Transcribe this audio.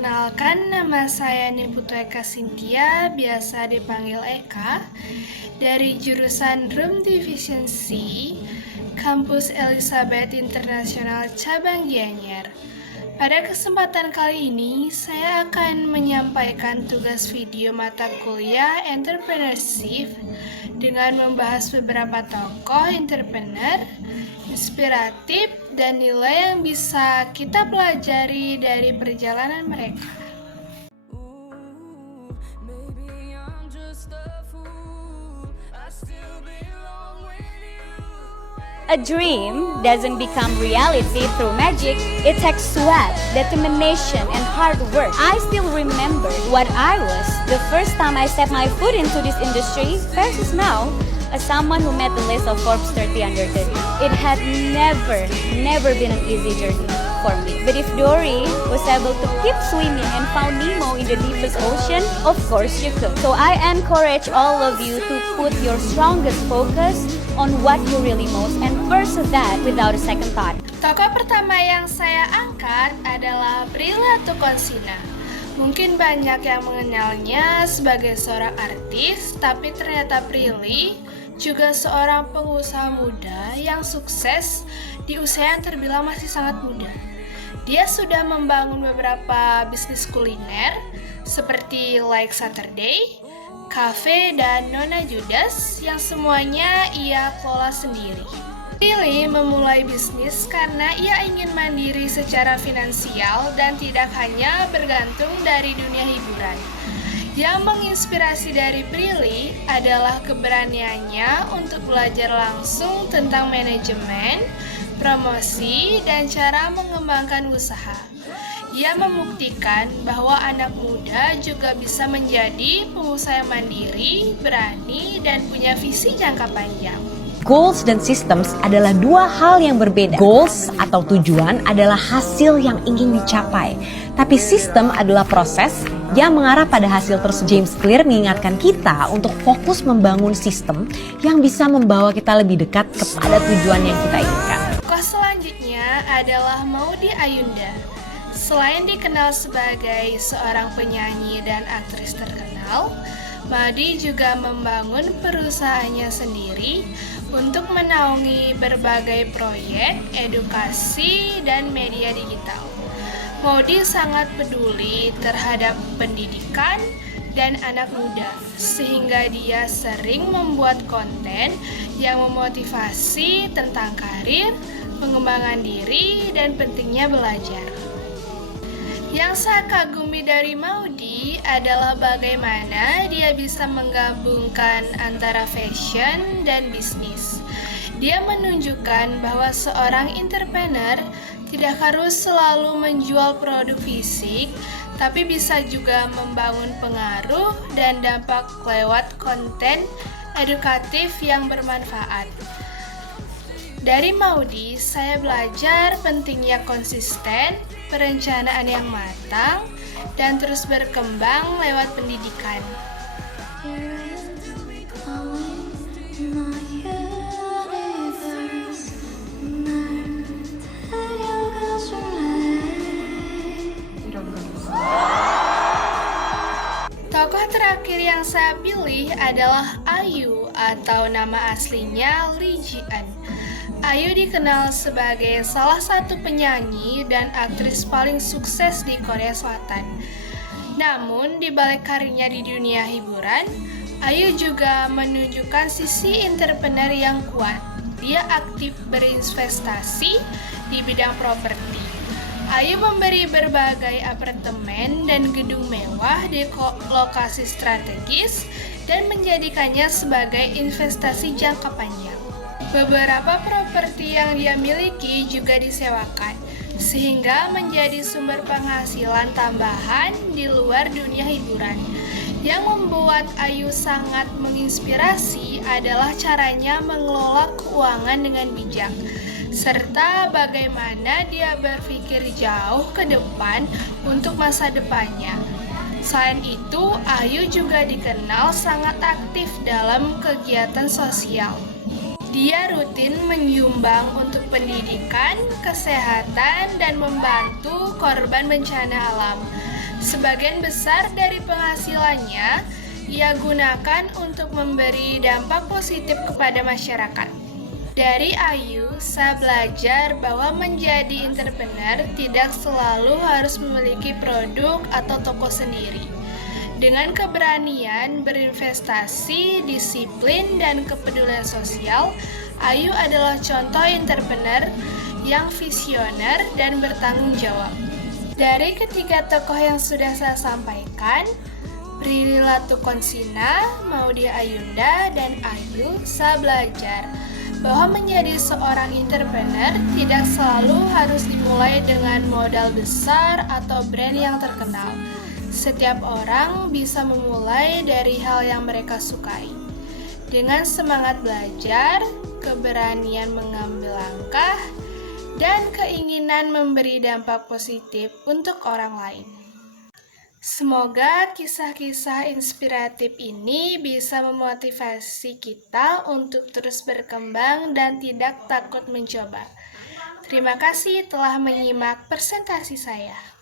Perkenalkan, nama saya Niputu Eka Cynthia, biasa dipanggil Eka, dari jurusan Room Division C, Kampus Elizabeth Internasional Cabang Gianyar. Pada kesempatan kali ini, saya akan menyampaikan tugas video mata kuliah Entrepreneurship dengan membahas beberapa tokoh entrepreneur, inspiratif, dan nilai yang bisa kita pelajari dari perjalanan mereka. A dream doesn't become reality through magic. It takes sweat, determination, and hard work. I still remember what I was the first time I set my foot into this industry versus now, as someone who made the list of Forbes 30 under 30. It had never been an easy journey for me. But if Dory was able to keep swimming and found Nemo in the deepest ocean, of course you could. So I encourage all of you to put your strongest focus on what you really most and pursue that without a second thought. Tokoh pertama yang saya angkat adalah Prilly Latuconsina. Mungkin banyak yang mengenalnya sebagai seorang artis, tapi ternyata Prilly juga seorang pengusaha muda yang sukses di usia yang terbilang masih sangat muda. Dia sudah membangun beberapa bisnis kuliner seperti Like Saturday, Cafe, dan Nona Judas yang semuanya ia kelola sendiri. Prilly memulai bisnis karena ia ingin mandiri secara finansial dan tidak hanya bergantung dari dunia hiburan. Yang menginspirasi dari Prilly adalah keberaniannya untuk belajar langsung tentang manajemen, promosi, dan cara mengembangkan usaha. Ia membuktikan bahwa anak muda juga bisa menjadi pengusaha yang mandiri, berani, dan punya visi jangka panjang. Goals dan systems adalah dua hal yang berbeda. Goals atau tujuan adalah hasil yang ingin dicapai, tapi sistem adalah proses yang mengarah pada hasil tersebut. James Clear mengingatkan kita untuk fokus membangun sistem yang bisa membawa kita lebih dekat kepada tujuan yang kita inginkan. Tokoh selanjutnya adalah Maudy Ayunda. Selain dikenal sebagai seorang penyanyi dan aktris terkenal, Maudy juga membangun perusahaannya sendiri untuk menaungi berbagai proyek, edukasi, dan media digital. Maudy sangat peduli terhadap pendidikan dan anak muda, sehingga dia sering membuat konten yang memotivasi tentang karir, pengembangan diri, dan pentingnya belajar. Yang saya kagumi dari Maudy adalah bagaimana dia bisa menggabungkan antara fashion dan bisnis. Dia menunjukkan bahwa seorang entrepreneur tidak harus selalu menjual produk fisik, tapi bisa juga membangun pengaruh dan dampak lewat konten edukatif yang bermanfaat. Dari Maudy, saya belajar pentingnya konsisten, perencanaan yang matang, dan terus berkembang lewat pendidikan. Tokoh terakhir yang saya pilih adalah Ayu atau nama aslinya Lee Ji-an. Ayu dikenal sebagai salah satu penyanyi dan aktris paling sukses di Korea Selatan. Namun, di balik karirnya di dunia hiburan, Ayu juga menunjukkan sisi entrepreneur yang kuat. Dia aktif berinvestasi di bidang properti. Ayu memberi berbagai apartemen dan gedung mewah di lokasi strategis dan menjadikannya sebagai investasi jangka panjang. Beberapa properti yang dia miliki juga disewakan, sehingga menjadi sumber penghasilan tambahan di luar dunia hiburan. Yang membuat Ayu sangat menginspirasi adalah caranya mengelola keuangan dengan bijak, serta bagaimana dia berpikir jauh ke depan untuk masa depannya. Selain itu, Ayu juga dikenal sangat aktif dalam kegiatan sosial. Dia rutin menyumbang untuk pendidikan, kesehatan, dan membantu korban bencana alam. Sebagian besar dari penghasilannya ia gunakan untuk memberi dampak positif kepada masyarakat. Dari Ayu, saya belajar bahwa menjadi entrepreneur tidak selalu harus memiliki produk atau toko sendiri. Dengan keberanian berinvestasi, disiplin, dan kepedulian sosial, Ayu adalah contoh entrepreneur yang visioner dan bertanggung jawab. Dari ketiga tokoh yang sudah saya sampaikan, Prilly Latukonsina, Maudy Ayunda, dan Ayu, saya belajar bahwa menjadi seorang entrepreneur tidak selalu harus dimulai dengan modal besar atau brand yang terkenal. Setiap orang bisa memulai dari hal yang mereka sukai. Dengan semangat belajar, keberanian mengambil langkah, dan keinginan memberi dampak positif untuk orang lain. Semoga kisah-kisah inspiratif ini bisa memotivasi kita untuk terus berkembang dan tidak takut mencoba. Terima kasih telah menyimak presentasi saya.